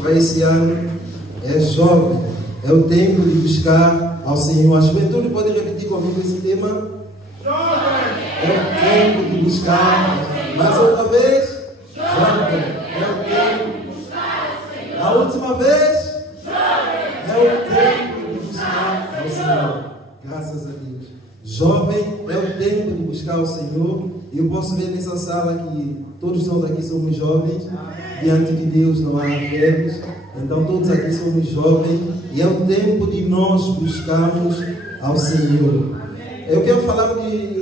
para esse ano é jovem. É o tempo de buscar ao Senhor. A juventude pode repetir comigo esse tema? Jovem! É o tempo de buscar. Mais outra vez? Jovem! É o tempo de buscar ao Senhor. A última vez? Jovem! É o tempo de buscar ao Senhor. Graças a Deus. Jovem é o tempo de buscar o Senhor. E eu posso ver nessa sala que todos nós aqui somos jovens. Diante de Deus não há velhos. Então todos aqui somos jovens. E é o tempo de nós buscarmos ao Senhor. Eu quero falar de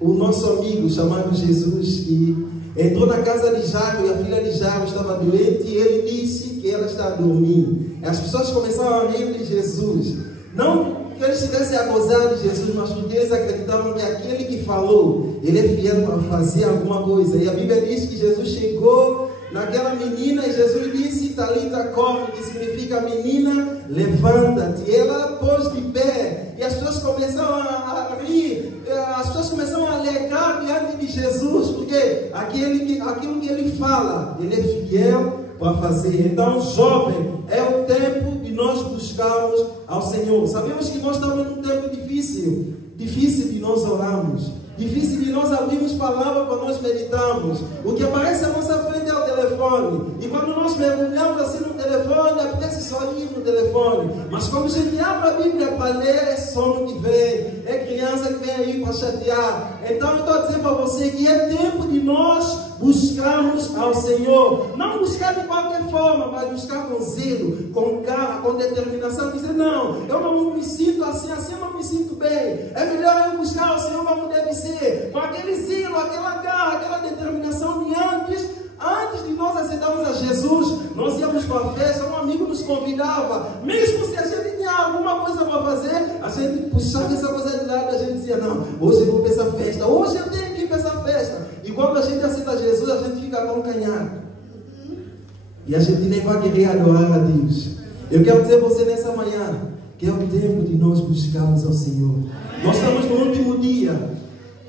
o nosso amigo chamado Jesus, que entrou na casa de Jairo e a filha de Jairo estava doente e ele disse que ela está a dormir. As pessoas começaram a rir de Jesus. Não que eles estivessem a gozar de Jesus, mas porque eles acreditavam que aquele que falou, ele é fiel para fazer alguma coisa. E a Bíblia diz que Jesus chegou naquela menina e Jesus disse, Talita come, que significa menina, levanta-te. E ela pôs de pé e as pessoas começaram a rir, as pessoas começaram a alegar diante de Jesus, porque aquilo que ele fala, ele é fiel para fazer. Então, jovem, é o tempo de nós buscarmos ao Senhor. Sabemos que nós estamos num tempo difícil de nós orarmos, difícil de nós abrirmos palavra para nós meditarmos. O que aparece à nossa frente é o telefone. E quando nós mergulhamos assim no telefone, apetece só rir no telefone. Mas quando a gente abre a Bíblia para ler, é sono que vem, é criança que vem aí para chatear. Então eu estou a dizer para você que é tempo de nós buscarmos ao Senhor. Não buscar de qualquer forma, mas buscar com zelo, com garra, com determinação. Dizer, não, eu não me sinto assim eu não me sinto bem. É melhor eu buscar ao Senhor como deve ser, com aquele zelo, aquela garra, aquela determinação de antes de nós aceitarmos a Jesus, nós íamos para a festa, um amigo nos convidava, mesmo se a gente tinha alguma coisa para fazer, a gente puxava essa coisa de lado, a gente dizia, não, hoje eu vou para essa festa, hoje eu tenho que ir para essa festa. E quando a gente aceita Jesus, a gente fica acanhado. E a gente nem vai querer adorar a Deus. Eu quero dizer a você nessa manhã, que é o tempo de nós buscarmos ao Senhor. Nós estamos no último dia.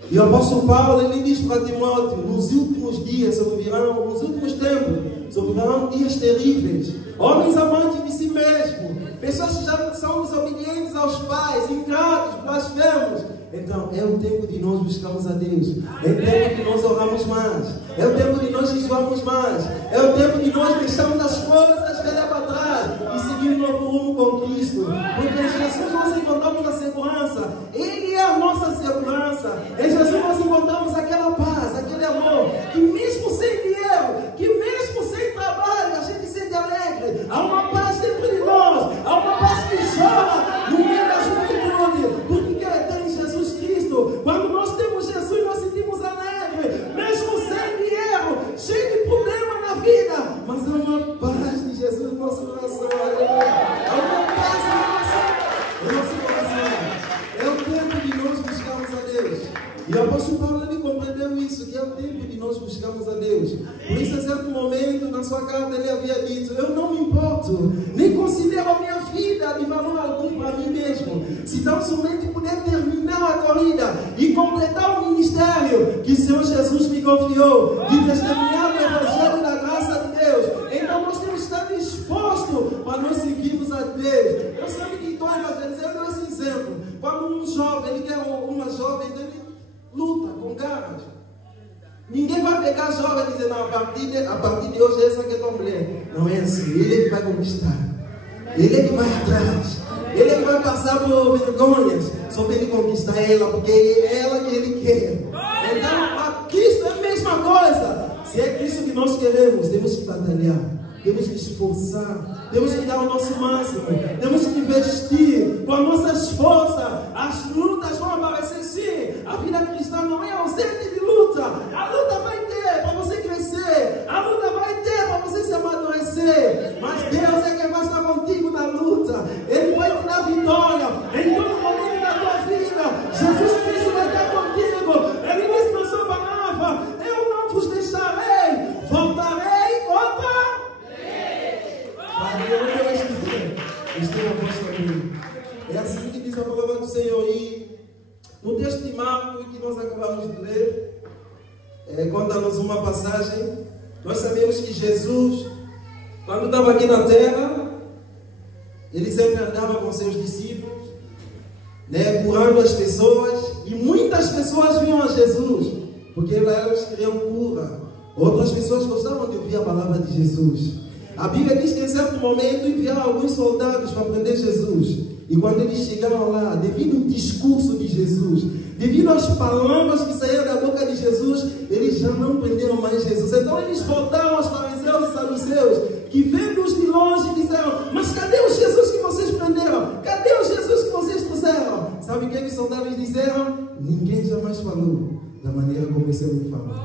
E o apóstolo Paulo, ele diz para Timóteo, nos últimos dias, nos últimos tempos, sobrevirão dias terríveis. Homens amantes de si mesmos, pessoas que já são desobedientes aos pais, ingratos, blasfemos. Então, é o tempo de nós buscarmos a Deus. É o tempo de nós orarmos mais. É o tempo de nós jejuarmos mais. É o tempo de nós deixarmos as coisas velhas para trás e seguir um novo rumo com Cristo. Porque em Jesus nós encontramos a segurança. Ele é a nossa segurança. Em Jesus nós encontramos aquela paz, aquele amor, que mesmo sem dinheiro, que mesmo sem trabalho, a gente se sente alegre. Há uma paz dentro de nós. Há uma paz que chora no meio da juventude. Porque tem Jesus Cristo. Quando nós temos Jesus, nós sentimos alegre, mesmo sem dinheiro, cheio de problema na vida. Mas há uma paz de Jesus no nosso coração. Há uma paz no nosso coração. É o tempo de nós buscarmos a Deus. E o apóstolo Paulo, ele compreendeu isso, que é o tempo de nós buscarmos a Deus. Por isso, a certo momento, na sua carta, ele havia dito, eu não me importo, nem considero a minha vida de valor algum para mim mesmo, se tão somente puder terminar a corrida e completar o ministério que o Senhor Jesus me confiou, de testemunhar o evangelho da graça de Deus. Então nós temos que estar dispostos para nós seguirmos a Deus. Eu sempre que estou evangelizando, eu dou esse exemplo. Quando um jovem, ele quer uma jovem, então ele luta com garras. Ninguém vai pegar jovem e dizer, não, a partir de hoje essa que é tua mulher. Não é assim, ele é que vai conquistar. Ele é que vai atrás. Ele é que vai passar por vergonhas só para ele conquistar ela, porque é ela que ele quer. Então, a Cristo é a mesma coisa. Se é Cristo que nós queremos, temos que batalhar, temos que esforçar, temos que dar o nosso máximo, temos que investir com as nossas forças. As lutas vão aparecer sim. A vida cristã não é ausente de luta. A luta vai ter para você crescer, a luta vai ter para você se amadurecer. Mas Deus é quem vai estar contigo na luta. Ele vai te dar vitória em todo momento da tua vida. Jesus Cristo vai estar contigo. Ele disse na sua palavra, eu não vos deixarei, voltarei outra vez. É assim que diz a palavra do Senhor. E no texto de Marcos que nós acabamos de ler, conta-nos uma passagem. Nós sabemos que Jesus, Quando estava aqui na terra, ele sempre andava com seus discípulos, né, curando as pessoas, e muitas pessoas vinham a Jesus, porque elas queriam cura. Outras pessoas gostavam de ouvir a palavra de Jesus. A Bíblia diz que em certo momento enviaram alguns soldados para prender Jesus. E quando eles chegaram lá, devido ao discurso de Jesus, devido às palavras que saíram da boca de Jesus, eles já não prenderam mais Jesus. Então eles voltaram aos fariseus e saduceus, que vendo-os de longe disseram: mas cadê o Jesus que vocês prenderam? Cadê o Jesus que vocês trouxeram? Sabe o que os soldados disseram? Ninguém jamais falou da maneira como esse homem falou.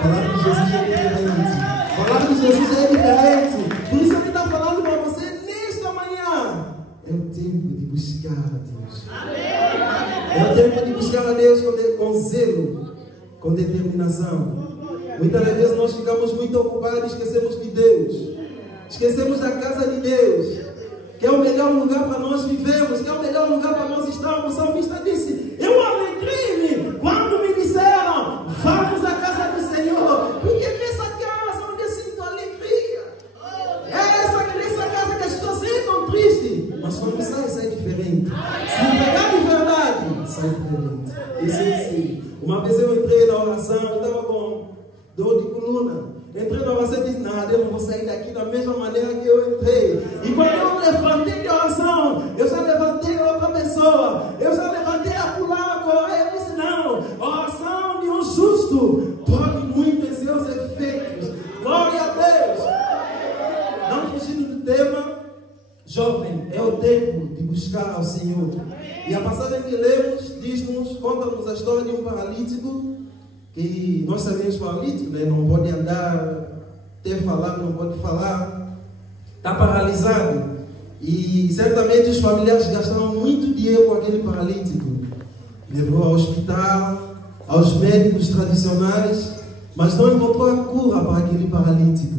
Falar de Jesus é diferente. Falar de Jesus é diferente. Por isso ele está falando para você nesta manhã. É o tempo de buscar a Deus. É o tempo de buscar a Deus com zelo, com determinação. Muitas vezes nós ficamos muito ocupados e esquecemos de Deus. Esquecemos da casa de Deus, que é o melhor lugar para nós vivermos, que é o melhor lugar para nós estarmos. O salmista disse: eu alegrei-me quando me disseram, vamos à casa do Senhor, porque nessa casa onde eu sinto alegria. É nessa casa que as pessoas entram tristes, mas quando sai diferente. Se pegar de verdade, sai diferente. Isso é assim. Uma vez eu entrei na oração, eu estava com dor de coluna. Entrei na oração e disse: nada, eu não vou sair daqui da mesma maneira que eu entrei. E quando eu levantei de oração, eu já levantei outra pessoa. Eu já levantei a pular, a correr. Eu disse: não, a oração de um justo pode muito em seus efeitos. Glória a Deus. Não fugindo do tema, jovem, é o tempo de buscar ao Senhor. E a passagem que lemos diz-nos, conta-nos a história de um paralítico, que nós sabemos paralítico, né? Não pode andar, ter falar, não pode falar, está paralisado. E certamente os familiares gastaram muito dinheiro com aquele paralítico. Levou ao hospital, aos médicos tradicionais, mas não encontrou a cura para aquele paralítico.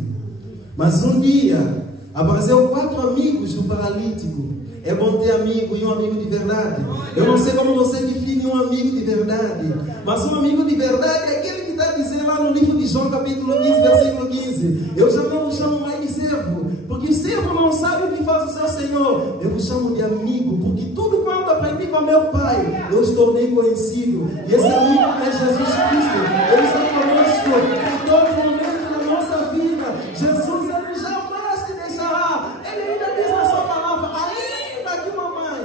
Mas um dia apareceu 4 amigos do paralítico. É bom ter amigo e um amigo de verdade. Eu não sei como você define um amigo de verdade, mas um amigo de verdade é aquele que está dizendo lá no livro de João, capítulo 15, versículo 15: eu já não o chamo mais de servo, porque o servo não sabe o que faz o seu Senhor. Eu o chamo de amigo, porque tudo quanto aprendi com meu Pai, eu os tornei conhecido. E esse amigo é Jesus Cristo. Ele está conosco em todo momento da nossa vida. Jesus, ele jamais te deixará. Ele ainda diz na sua palavra: ainda que mamãe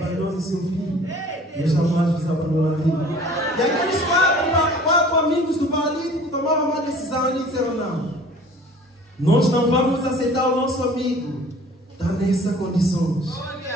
abandone seu filho, eu jamais vos abandonarei. E aqueles 4 amigos do paralítico tomaram uma decisão e disseram: não, nós não vamos aceitar o nosso amigo, está nessas condições.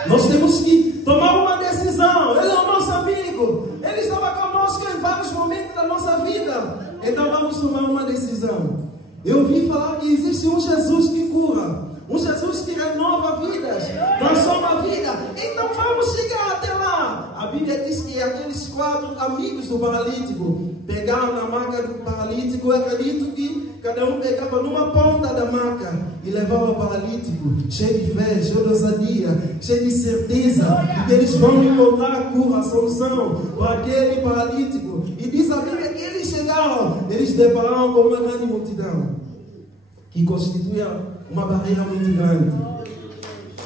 Nós temos que tomar uma decisão. Ele é o nosso amigo, ele estava conosco em vários momentos da nossa vida. Então vamos tomar uma decisão. Eu ouvi falar que existe um Jesus que cura, um Jesus que renova vidas, transforma a vida. Então vamos chegar até lá. A Bíblia diz que aqueles 4 amigos do paralítico pegaram na maca do paralítico. Eu acredito que cada um pegava numa ponta da maca e levava o paralítico, cheio de fé, cheio de ousadia, cheio de certeza de que eles vão encontrar a cura, a solução para aquele paralítico. E diz a Bíblia que eles chegaram, eles se depararam com uma grande multidão, que constituía uma barreira muito grande.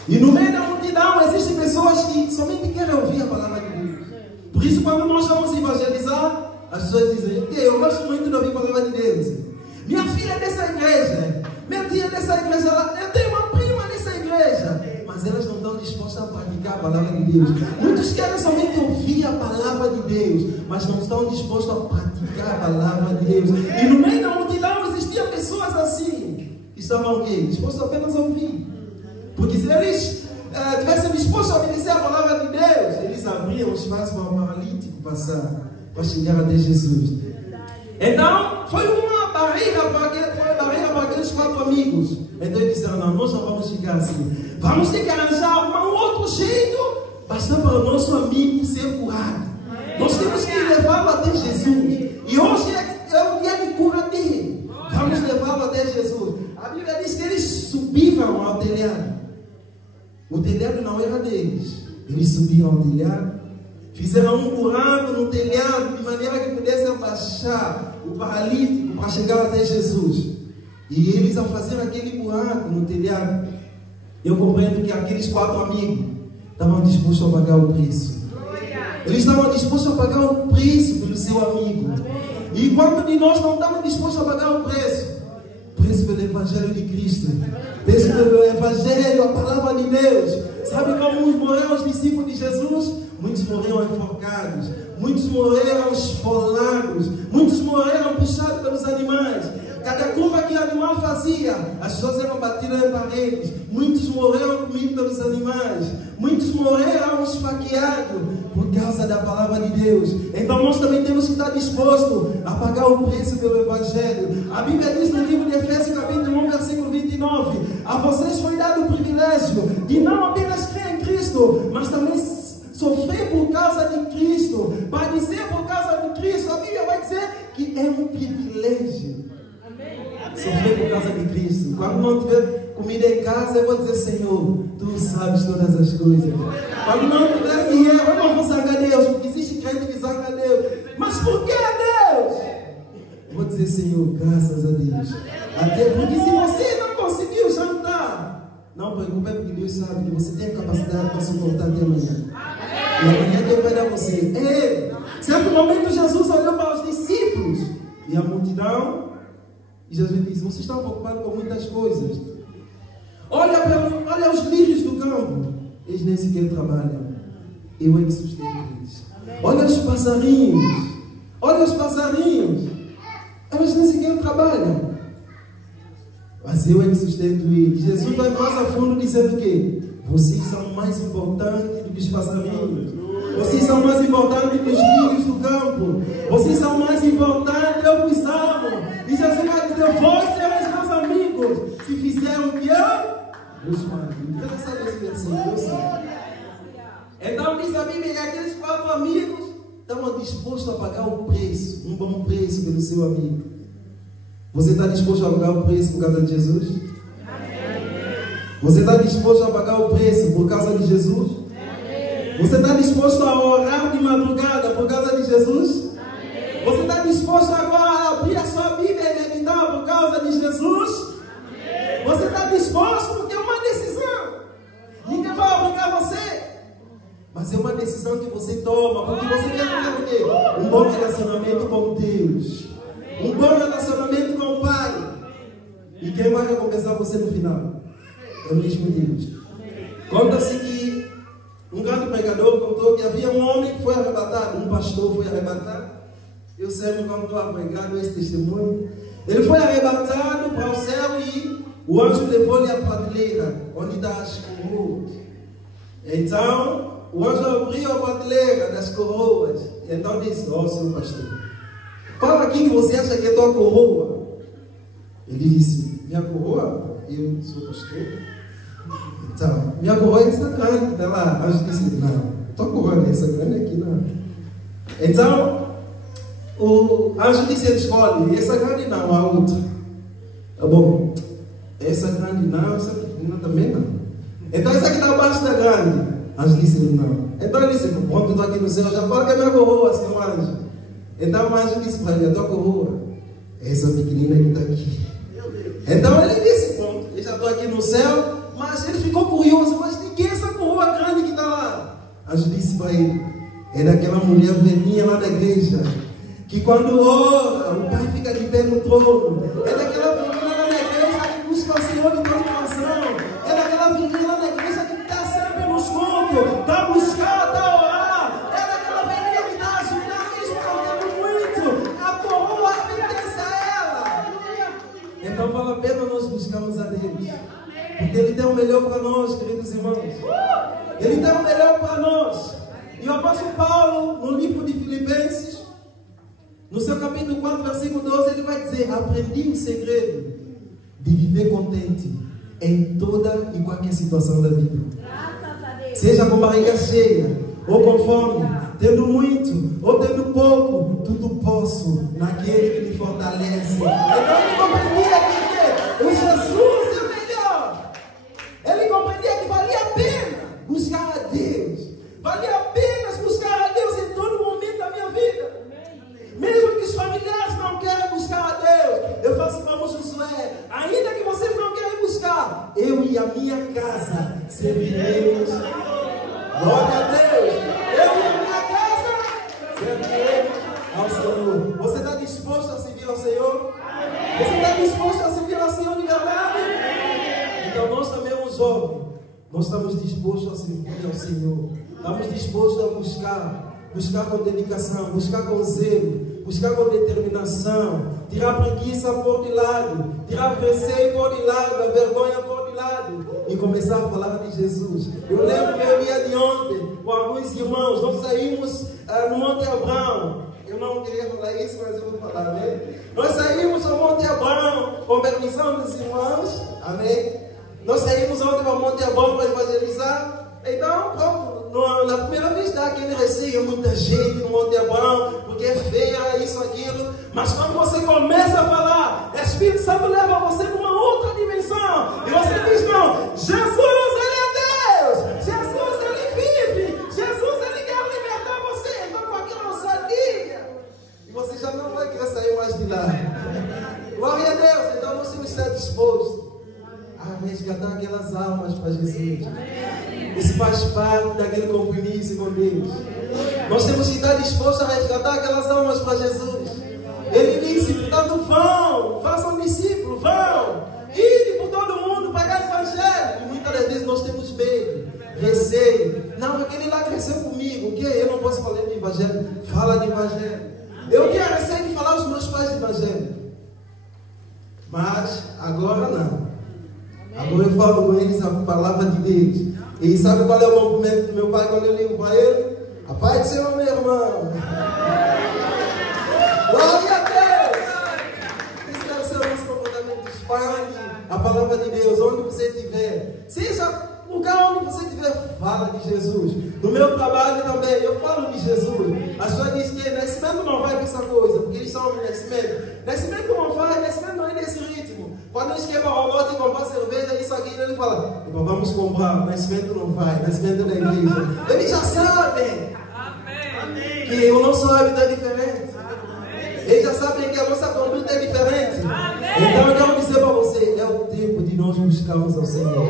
E no meio da multidão existem pessoas que somente querem ouvir a palavra de Deus. Por isso, quando nós vamos evangelizar, as pessoas dizem: eu gosto muito de ouvir a palavra de Deus. Minha filha é dessa igreja, minha tia é dessa igreja, eu tenho uma prima dessa igreja. Mas elas não estão dispostas a praticar a palavra de Deus. Muitos querem somente ouvir a palavra de Deus, mas não estão dispostos a praticar a palavra de Deus. E no meio da multidão existiam pessoas assim, que estavam o quê? Dispostos apenas a ouvir. Porque se eles tivessem dispostos a obedecer a palavra de Deus, eles abriam o espaço para o paralítico passar, para chegar até Jesus. Então, foi uma barreira para aqueles 4 amigos. Então eles disseram: não, nós não vamos ficar assim. Vamos ter que arranjar um outro jeito, basta para o nosso amigo ser curado. Nós temos que levá-lo até Jesus. E hoje é o dia de cura dele. Vamos levá-lo até Jesus. A Bíblia diz que eles subiram ao telhado. O telhado não era deles. Eles subiram ao telhado, fizeram um buraco no telhado, de maneira que pudessem abaixar o paralítico para chegar até Jesus. E eles, ao fazer aquele buraco no telhado, eu compreendo que aqueles 4 amigos estavam dispostos a pagar o preço. Eles estavam dispostos a pagar o preço pelo seu amigo. E quanto de nós não estamos dispostos a pagar o preço? Preço pelo Evangelho de Cristo, preço pelo Evangelho, a palavra de Deus. Sabe como morreram os discípulos de Jesus? Muitos morreram enforcados, muitos morreram esfolados, muitos morreram puxados pelos animais. Cada curva que o animal fazia, as pessoas eram batidas em paredes. Muitos morreram comidos pelos animais, muitos morreram esfaqueados por causa da palavra de Deus. Então nós também temos que estar dispostos a pagar o preço pelo Evangelho. A Bíblia diz no livro de Efésios capítulo 1 versículo 29: a vocês foi dado o privilégio de não apenas crer em Cristo, mas também sofrer por causa de Cristo, padecer por causa de Cristo. A Bíblia vai dizer que é um privilégio sofrer por causa de Cristo. Quando não tiver comida em casa, eu vou dizer: Senhor, Tu sabes todas as coisas. Quando não tiver dinheiro, eu não vou zangar Deus, porque existe crente que zanga Deus. Mas por que Deus? Eu vou dizer: Senhor, graças a Deus. Até porque se você não conseguiu jantar, não preocupe, porque Deus sabe que você tem a capacidade para suportar até amanhã. E amanhã Deus vai dar você. Certo momento Jesus olhou para os discípulos e a multidão, e Jesus disse: vocês estão preocupados com muitas coisas. Olha os lírios do campo, eles nem sequer trabalham. Eu é que sustento eles. Olha os passarinhos, eles nem sequer trabalham, mas eu é que sustento eles. Jesus vai mais a fundo dizendo o quê? Vocês são mais importantes do que os passarinhos. Vocês são mais importantes que os lírios do campo. Vocês são mais importantes, eu vos amo. E Jesus vai dizer: vós sereis meus amigos se fizeram o que eu vos mando. Então sabe esse versículo, eu sei. Então diz a Bíblia que aqueles 4 amigos estavam dispostos a pagar o preço, um bom preço pelo seu amigo. Você está disposto a pagar o preço por causa de Jesus? Você está disposto a pagar o preço por causa de Jesus? Você está disposto a orar de madrugada por causa de Jesus? Você está disposto agora a abrir a sua Bíblia e meditar por causa de Jesus? Você está disposto? Porque é uma decisão. Ninguém vai obrigar você. Mas é uma decisão que você toma, porque você quer ter um bom relacionamento com Deus, um bom relacionamento com o Pai. E quem vai recompensar você no final? É o mesmo Deus. Conta-se que um grande pregador contou que havia um homem que foi arrebatado, um pastor foi arrebatado. Eu sempre contou a pregar esse testemunho. Ele foi arrebatado para o céu e o anjo levou-lhe a prateleira onde está as coroas. Então o anjo abriu a prateleira das coroas. E então disse: ó, seu pastor, fala aqui que você acha que é tua coroa. Ele disse: minha coroa? Eu sou pastor. Então, minha coroa é essa grande que está lá. O anjo disse: não, tua coroa não é essa grande aqui, não. Então o anjo disse: ele escolhe, essa grande não, a outra. Tá bom, essa grande não, essa pequena também não. Então essa que está abaixo da grande. O anjo disse: não. Então ele disse: pronto, estou aqui no céu, já fala que é minha coroa, seu anjo. Então o anjo disse para ele: a tua coroa é essa pequenina que está aqui. Então ele disse: pronto, eu já estou aqui no céu. Mas ele ficou curioso: mas de quem é essa coroa grande que está lá? O anjo disse para ele: é daquela mulher velhinha lá da igreja, que quando ora, o Pai fica de pé no trono. É daquela menina lá na igreja que busca o Senhor de todo coração. É daquela menina lá na igreja que está sempre nos cultos, está buscando, está orar. É daquela menina que está ajudando, mesmo cantando muito. A coroa pertence a ela. Então vale a pena nós buscarmos a Deus, porque Ele tem o melhor para nós, queridos irmãos. Ele tem o melhor para nós. E o apóstolo Paulo, no livro de Filipenses, no seu capítulo 4, versículo 12, ele vai dizer: aprendi o segredo de viver contente em toda e qualquer situação da vida. Seja com barriga cheia ou com fome, tendo muito ou tendo pouco, tudo posso naquele que me fortalece. Então ele compreendia que o Jesus é o melhor. Ele compreendia que valia a pena buscar a Deus. Valia a pena buscar a Deus em todo momento da minha vida. Mesmo que os familiares não queiram buscar a Deus, eu faço como Josué: e a minha casa serviremos. Glória a Deus. Eu e a minha casa serviremos ao Senhor. Você está disposto a servir ao Senhor? Você está disposto a servir ao Senhor de verdade? Então nós também, os jovens, nós estamos dispostos a servir ao Senhor. Estamos dispostos a buscar com dedicação, buscar com zelo, buscar com determinação, tirar a preguiça por de lado, tirar o receio por de lado, a vergonha por de lado e começar a falar de Jesus. Eu lembro meu dia de ontem com alguns irmãos, nós saímos no Monte Abraão. Eu não queria falar isso, mas eu vou falar, amém? Nós saímos ao Monte Abraão com permissão dos irmãos, amém? Nós saímos ontem ao Monte Abraão para evangelizar. Então, na primeira vez dá aquele receio, muita gente no Monte Abraão, porque é feira, isso, aquilo. Mas quando você começa a falar, o Espírito Santo leva você para uma outra dimensão. E você diz, não, Jesus, Ele é Deus. Jesus, Ele vive. Jesus, Ele quer libertar você. Então, com aquela ousadia, e você já não vai querer sair mais de lá. Glória a Deus. Então, nós temos que estar dispostos a resgatar aquelas almas para Jesus. Isso faz parte daquele compromisso com Deus. Nós temos que estar dispostos a resgatar aquelas almas para Jesus. Ele disse, portanto, vão, façam discípulos, vão, ide por todo mundo, pregar o evangelho. E muitas das vezes nós temos medo, receio. Não, aquele lá cresceu comigo, o quê? Eu não posso falar de evangelho. Fala de evangelho. Eu tinha receio de falar aos meus pais de evangelho. Mas agora não. Agora eu falo com eles a palavra de Deus. E sabe qual é o cumprimento do meu pai quando eu ligo para ele? A paz do Senhor, meu irmão. Glória a Deus. Isso deve ser o nosso comportamento. Espalhe a palavra de Deus onde você estiver. Seja o lugar onde você estiver, fala de Jesus. No meu trabalho também, eu falo de Jesus. As pessoas dizem que nascimento não vai para essa coisa, porque eles são de nascimento. Nascimento não vai, nascimento não é nesse ritmo. Quando esquema o lote e comprar cerveja, isso aqui, ele fala, vamos comprar, nascimento não vai, nascimento da igreja. Eles já sabem que o nosso hábito é diferente. Eles já sabem que a nossa conduta é diferente. Então eu quero dizer para você, é o tempo de nós buscarmos ao Senhor.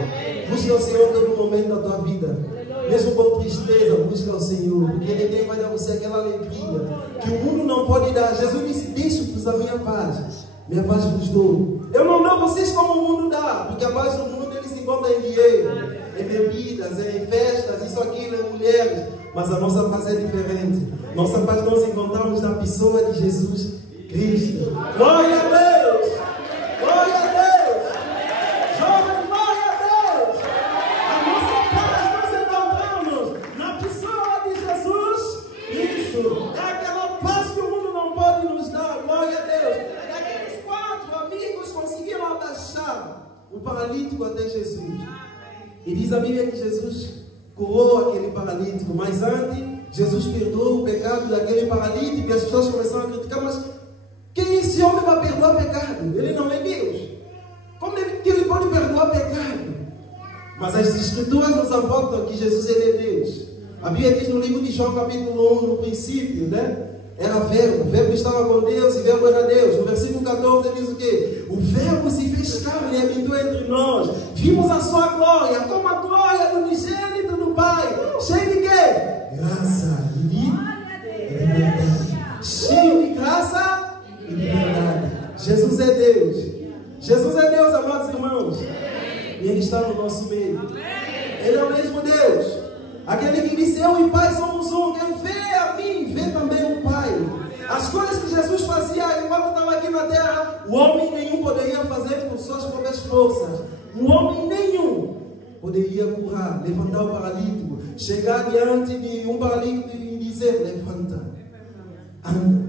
Busca o Senhor em todo momento da tua vida. Mesmo com tristeza, busca o Senhor, porque Ele tem para você aquela alegria que o mundo não pode dar. Jesus disse, deixo-vos a minha paz vos dou. Eu não dou vocês como o mundo dá, porque a paz do mundo eles encontram em dinheiro, em bebidas, em festas, isso, aquilo, em mulheres. Mas a nossa paz é diferente. Nossa paz nós encontramos na pessoa de Jesus Cristo. Glória a Deus! Glória a Deus! Jovem, glória a Deus! A nossa paz nós encontramos na pessoa de Jesus Cristo. É aquela paz que o mundo não pode nos dar. Glória a Deus! Aqueles 4 amigos conseguiram abaixar o paralítico até Jesus. E diz a Bíblia que Jesus curou aquele paralítico, mas antes Jesus perdoou o pecado daquele paralítico e as pessoas começaram a criticar, mas quem é esse homem para perdoar pecado? Ele não é Deus. Como que ele pode perdoar pecado? Mas as escrituras nos apontam que Jesus ele é Deus. A Bíblia diz no livro de João capítulo 1, no princípio, né? Era verbo, o verbo estava com Deus e o verbo era Deus. No versículo 14 diz o quê? O verbo se fez carne e habitou entre nós. Vimos a sua glória, como a glória do unigênito do Pai. Cheio de quê? Graça e liberdade. Cheio de graça e liberdade. Jesus é Deus. Jesus é Deus, amados irmãos. E Ele está no nosso meio. Ele é o mesmo Deus. Aquele que disse, eu e o Pai somos um. Quem vê a mim, vê também o Pai. As coisas que Jesus fazia enquanto estava aqui na terra, o homem nenhum poderia fazer por suas próprias forças. Um homem nenhum poderia curar, levantar o paralítico, chegar diante de um paralítico e dizer, levanta, anda,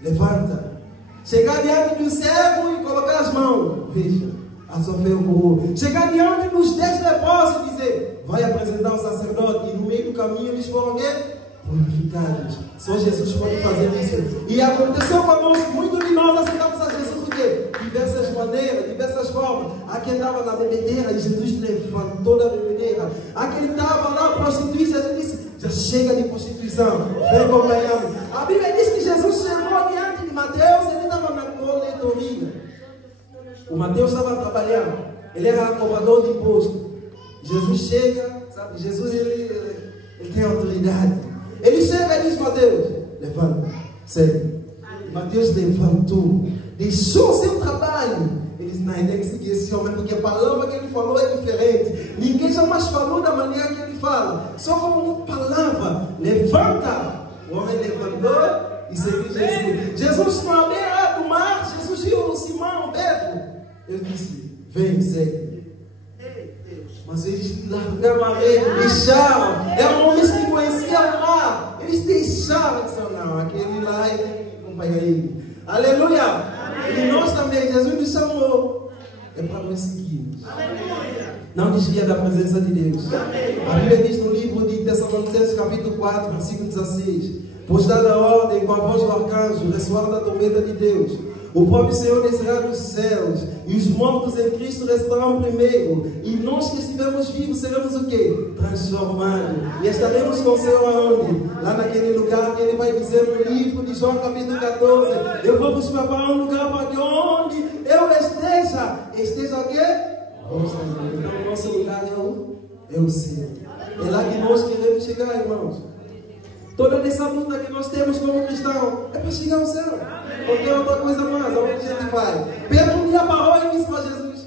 levanta. Chegar diante do cego e colocar as mãos, veja, a sua fé o curou. Chegar diante dos 10 leprosos e dizer, vai apresentar o sacerdote. E no meio do caminho eles foram o quê? Purificados. Só Jesus pode fazer isso. E aconteceu conosco, muitos de nós aceitamos a Jesus o quê? Diversas maneiras, diversas formas. Aquele estava na bebedeira e Jesus levantou da bebedeira. Aquele estava lá prostituir, Jesus disse, já chega de prostituição, vem acompanhando. A Bíblia diz que Jesus chegou diante de Mateus, ele estava na coletoria. O Mateus estava trabalhando. Ele era cobrador de imposto. Jesus chega, sabe? Jesus ele tem autoridade. Ele chega e diz: Mateus, levanta, segue. Mateus levantou, deixou o seu trabalho. Ele disse: não, tem que seguir esse homem, porque a palavra que ele falou é diferente. Ninguém jamais falou da maneira que ele fala, só como uma palavra: levanta. O homem levantou e seguiu Jesus. Jesus na beira do mar, Jesus viu o Simão, Pedro. Ele disse: vem, segue. Mas eles largaram a rede, deixaram. Eram homens que conheciam o mar. Eles deixaram, disseram: não, aquele lá acompanha ele. Aleluia! Amém. E nós também, Jesus nos chamou. É para nós seguirmos. Não desvia da presença de Deus. Amém. A Bíblia diz no livro de Tessalonicenses, capítulo 4, versículo 16: pois dada a ordem com a voz do arcanjo, ressoar da trombeta de Deus, o próprio Senhor descerá dos céus, e os mortos em Cristo restarão primeiro, e nós que estivermos vivos seremos o quê? Transformados. E estaremos com o Senhor aonde? Lá naquele lugar que ele vai dizer no livro de João capítulo 14: eu vou vos preparar um lugar para que onde eu esteja o quê? Então o nosso lugar é o céu. É lá que nós queremos chegar, irmãos. Toda essa luta que nós temos como cristão é para chegar ao céu. Porque é outra coisa mais, aonde a gente vai? Pedro um dia parou e disse para Jesus: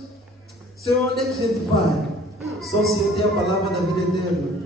Senhor, onde é que a gente vai? Só o Senhor tem a palavra da vida eterna.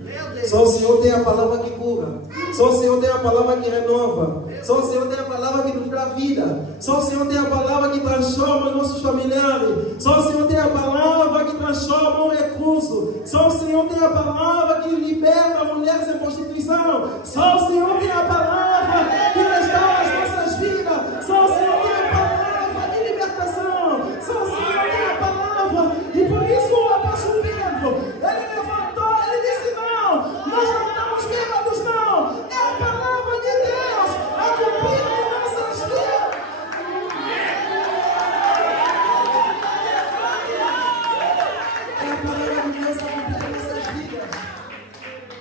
Só o Senhor tem a palavra que cura. Só o Senhor tem a palavra que renova. Só o Senhor tem a palavra que nos dá vida. Só o Senhor tem a palavra que transforma nossos familiares. Só o Senhor tem a palavra que transforma o recurso. Só o Senhor tem a palavra que liberta mulheres em prostituição. Só o Senhor tem a palavra que restaura as nossas vidas. Só o Senhor tem a palavra de libertação. Só o Senhor tem a palavra. E por isso o apóstolo Pedro, ele levantou, ele disse: não, nós não estamos bêbados, não. É a palavra de Deus a cumprir em nossas vidas. É a palavra de Deus a cumprir em nossas vidas.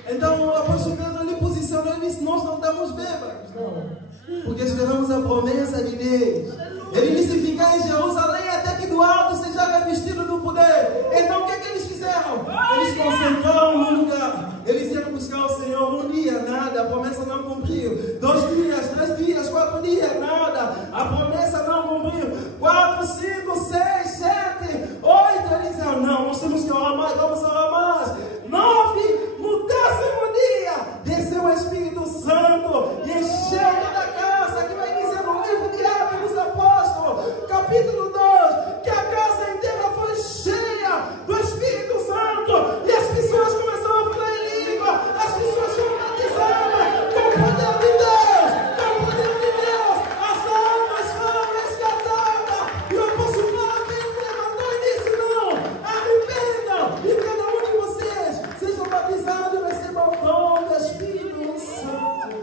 Então o apóstolo Pedro ele posicionou e disse: nós não estamos bêbados, não, porque esperamos a promessa de Deus. Ele disse: ficar em Jerusalém até que do alto seja revestido do poder. Então o que é que eles fizeram? Eles concentraram no lugar. Eles iam buscar o Senhor. Um dia, nada, a promessa não cumpriu. 2 dias, 3 dias, 4 dias, nada, a promessa não cumpriu. 4, 5, 6, 7, 8. Eles disseram: não, nós temos que orar mais, vamos orar mais. 9, no 10º dia, desceu o Espírito Santo e encheu toda a casa, que vai dizer no livro de Atos dos Apóstolos, capítulo 2, que a casa inteira foi cheia do Espírito Santo, e as pessoas começaram a falar em língua, as pessoas foram batizadas com o poder de Deus, com o poder de Deus, as almas foram resgatadas, e o apóstolo Pedro levantou e disse: não, arrependam, e cada um de vocês sejam batizados e recebam o dom do Espírito Santo.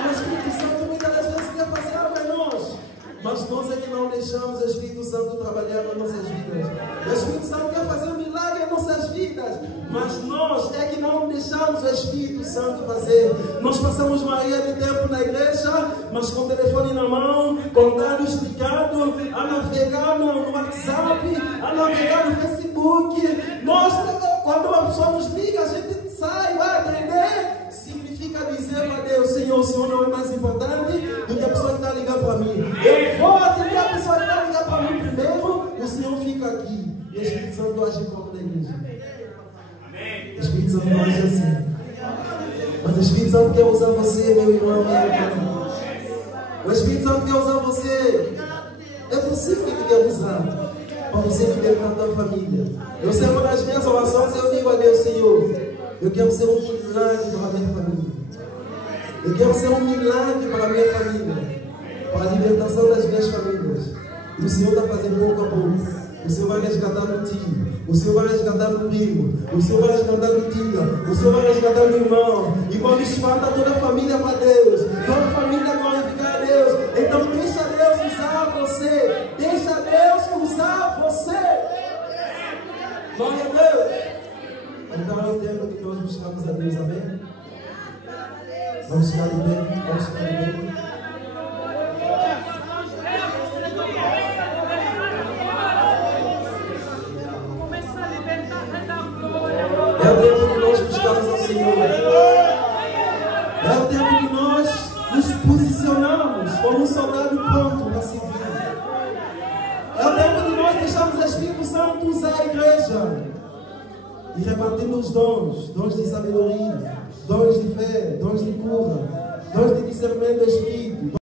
O Espírito Santo muitas das vezes quer fazer algo em nós, mas nós é que não deixamos o Espírito Santo trabalhar nas nossas vidas. O Espírito Santo quer fazer um milagre em nossas vidas, mas nós é que não deixamos o Espírito Santo fazer. Nós passamos maioria de tempo na igreja, mas com o telefone na mão, com dados explicados, a navegar no WhatsApp, a navegar no Facebook. Nós, quando uma pessoa nos liga, a gente sai, vai atender. Significa dizer para Deus: Senhor, o Senhor não é mais importante do que a pessoa que está ligando para mim. Eu vou atender a pessoa que está ligando para mim primeiro, o Senhor fica aqui. E o Espírito Santo age como na igreja. O Espírito Santo não age assim. Mas o Espírito Santo quer usar você, meu irmão, minha irmã. O Espírito Santo quer usar você. É você que ele quer usar. Para você libertar a tua família. Eu sei, uma das minhas orações, eu digo a Deus: Senhor, eu quero ser um milagre para a minha família. Eu quero ser um milagre para a minha família, para a libertação das minhas famílias. E o Senhor está fazendo pouco a pouco. O Senhor vai resgatar no tio, o Senhor vai resgatar no primo, o Senhor vai resgatar no tia, o Senhor vai resgatar no irmão. E quando espalha toda a família para Deus, toda a família glorificar a Deus. Então deixa Deus usar você. Deixa Deus usar você. Glória a Deus. Então eu entendo que nós buscamos a Deus, amém? Vamos ficar de pé, vamos ficar de pé. e repartindo os dons de sabedoria, dons de fé, dons de cura, dons de discernimento do Espírito.